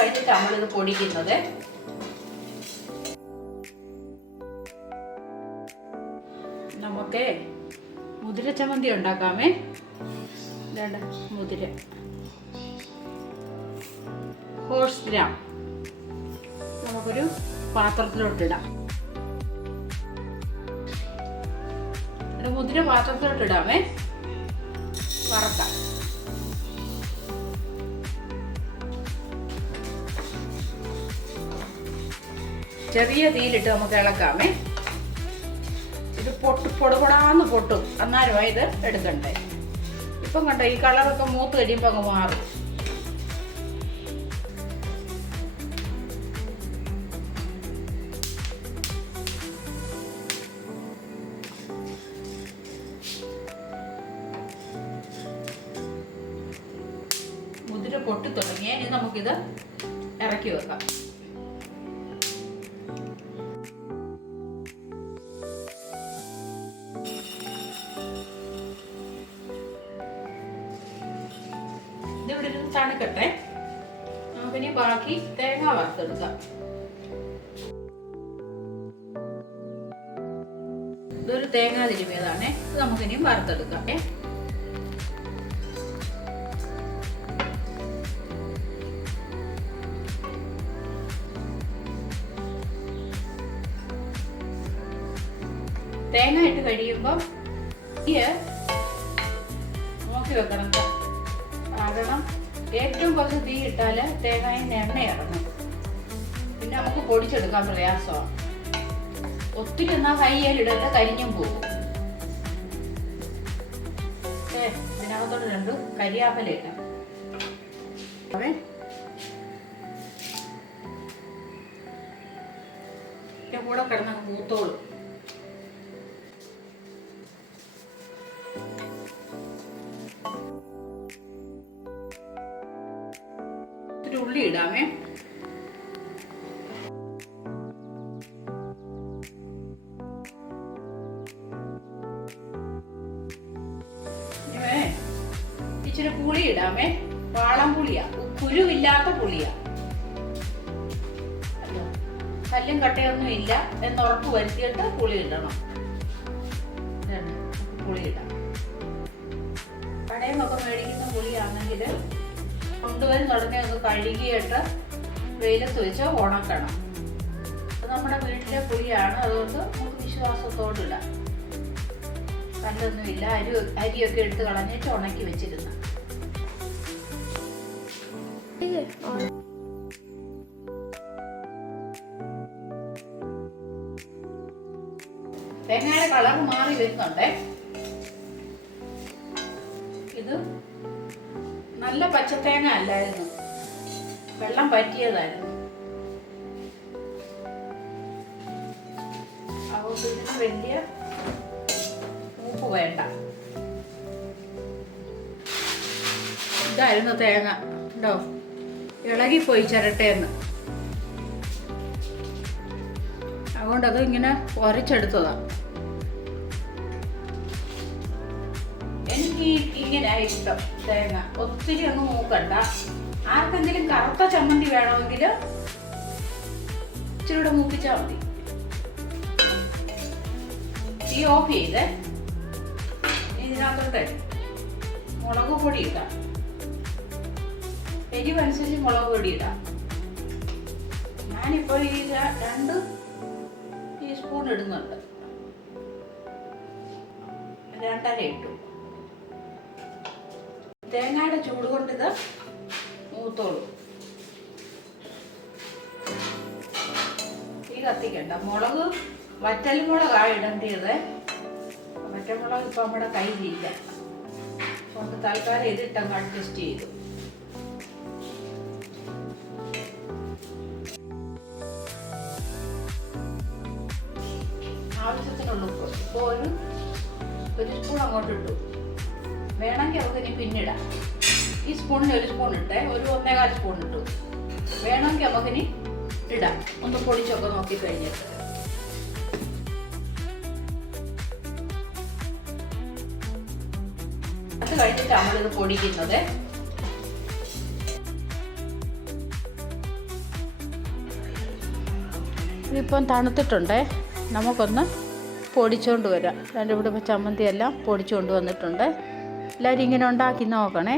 കഴിഞ്ഞിട്ട് നമ്മളിത് പൊടിക്കുന്നത്. നമുക്ക് മുതിര ചമ്മന്തി ഉണ്ടാക്കാമേ. ഇതാണ്ട് മുതിര, ഹോഴ്സ് ഗ്രാം നമുക്കൊരു പാത്രത്തിലോട്ടിടാം. മുതിര പാത്രത്തിലോട്ടിടാമേ. വറക്കാം. ചെറിയ തീയിലിട്ട് നമുക്ക് ഇളക്കാമേ. ഇത് പൊടുപൊടാന്ന് പൊട്ടും, അന്നേരമാണ് ഇത് എടുക്കണ്ടേ. ഇപ്പം കണ്ടോ, ഈ കളറൊക്കെ മൂത്ത് കഴിയുമ്പോൾ അങ്ങ് മാറും. മുതിര പൊട്ടി തുടങ്ങിയാൽ ഇനി നമുക്കിത് ഇറക്കി വെക്കാം. ഇതിവിടെ ഇരുന്ന് തണുക്കട്ടെ. നമുക്കിനി ബാക്കി തേങ്ങ വറുത്തെടുക്കാം. ഇതൊരു തേങ്ങ തിരുമിയതാണ്. ഇത് നമുക്കിനിയും വറുത്തെടുക്കാം. തേങ്ങ ഇട്ട് കഴിയുമ്പം ഈ നോക്കി വെക്കണം. കാരണം ഏറ്റവും കുറച്ച് തീ ഇട്ടാല് തേങ്ങയിൽ എണ്ണ ഇറങ്ങും. പിന്നെ നമുക്ക് പൊടിച്ചെടുക്കാൻ പ്രയാസമാണ്. ഒത്തിരി എന്നാൽ കയ്യിലിടല് കരിഞ്ഞും പോകും. ഇതിനകത്തോട്ട് 2 കരിയാപ്പല ഇടാം. കൂടെ കിടന്ന മൂത്തോളും. ഉള്ളി ഇടാമേ. ഇച്ചിരി പുളി ഇടാമേ. വാളം പുളിയാ, കുരുവില്ലാത്ത പുളിയാ. കല്ലും കട്ടയൊന്നും ഇല്ല എന്ന് ഉറപ്പ് വരുത്തിയിട്ട് പുളി ഇടണം. പുളി ഇടാം. കടയിൽ നിന്നൊക്കെ മേടിക്കുന്ന പുളിയാണെങ്കിൽ കൊണ്ടുവരുന്ന ഉടനെ ഒന്ന് കഴുകിയിട്ട് വെയിലത്ത് വെച്ച് ഉണക്കണം. അത് നമ്മുടെ വീട്ടിലെ പുളിയാണ്, അതുകൊണ്ട് നമുക്ക് വിശ്വാസത്തോടില്ല. കല്ലൊന്നുമില്ല. അരിയൊക്കെ എടുത്ത് കളഞ്ഞിട്ട് ഉണക്കി വെച്ചിരുന്ന. തേങ്ങയുടെ കളർ മാറി വരുന്നുണ്ടേ. ഇത് നല്ല പച്ചത്തേങ്ങ അല്ലായിരുന്നു, വെള്ളം പറ്റിയതായിരുന്നു. അതുകൊണ്ട് ഇതിന് വലിയ മൂപ്പ് വേണ്ട. ഇതായിരുന്നു തേങ്ങ. ഉണ്ടോ, ഇളകിപ്പോയി ചിരട്ടേന്ന്. അതുകൊണ്ടത് ഇങ്ങനെ ഉരച്ചെടുത്തതാ. എനിക്ക് ഇങ്ങനെ ഇഷ്ടം തേങ്ങ. ഒത്തിരി അങ്ങ് മൂക്കണ്ട. ആർക്കെങ്കിലും കറുത്ത ചമ്മന്തി വേണമെങ്കിൽ ഇച്ചിരി കൂടെ മൂപ്പിച്ചാൽ മതി. തീ ഓഫ് ചെയ്തേ. ഇതിനകത്തോട്ടെ മുളക് പൊടി ഇടാം. എരിവനുസരിച്ച് മുളക് പൊടി ഇടാം. ഞാനിപ്പോൾ ഈ 2 ടീസ്പൂൺ ഇടുന്നുണ്ട്. 2.5 ഇട്ടു. തേങ്ങയുടെ ചൂട് കൊണ്ട് ഇത് മൂത്തോളൂ. ഈ കത്തിക്കണ്ട. മുളക് വറ്റൽമുളകാണ് ഇടേണ്ടത്. വറ്റൽമുളക് ഇപ്പം നമ്മുടെ കയ്യിലില്ല, അതുകൊണ്ട് തൽക്കാലം ഇതിട്ടങ്ങ് അഡ്ജസ്റ്റ് ചെയ്തു. ആവശ്യത്തിനുള്ള ഉപ്പ് ഇപ്പോൾ ഒരു സ്പൂൺ അങ്ങോട്ട് ഇട്ടു. വേണമെങ്കിൽ നമുക്ക് ഇനി പിന്നിടാം. ഈ സ്പൂണിന് 1 സ്പൂൺ ഇട്ടേ, ഒരു 1.25 സ്പൂൺ ഇട്ടു. വേണമെങ്കിൽ നമുക്കിനി ഇടാം. ഒന്ന് പൊടിച്ചൊക്കെ നോക്കി കഴിഞ്ഞിട്ട്. അത് കഴിഞ്ഞിട്ട് നമ്മളിത് പൊടിക്കുന്നത്. ഇതിപ്പം തണുത്തിട്ടുണ്ടേ, നമുക്കൊന്ന് പൊടിച്ചുകൊണ്ട് വരാം. എൻ്റെ ഇവിടെ ഇപ്പോൾ ചമ്മന്തി എല്ലാം പൊടിച്ചുകൊണ്ട് വന്നിട്ടുണ്ട്. എല്ലാവരും ഇങ്ങനെ ഉണ്ടാക്കി നോക്കണേ.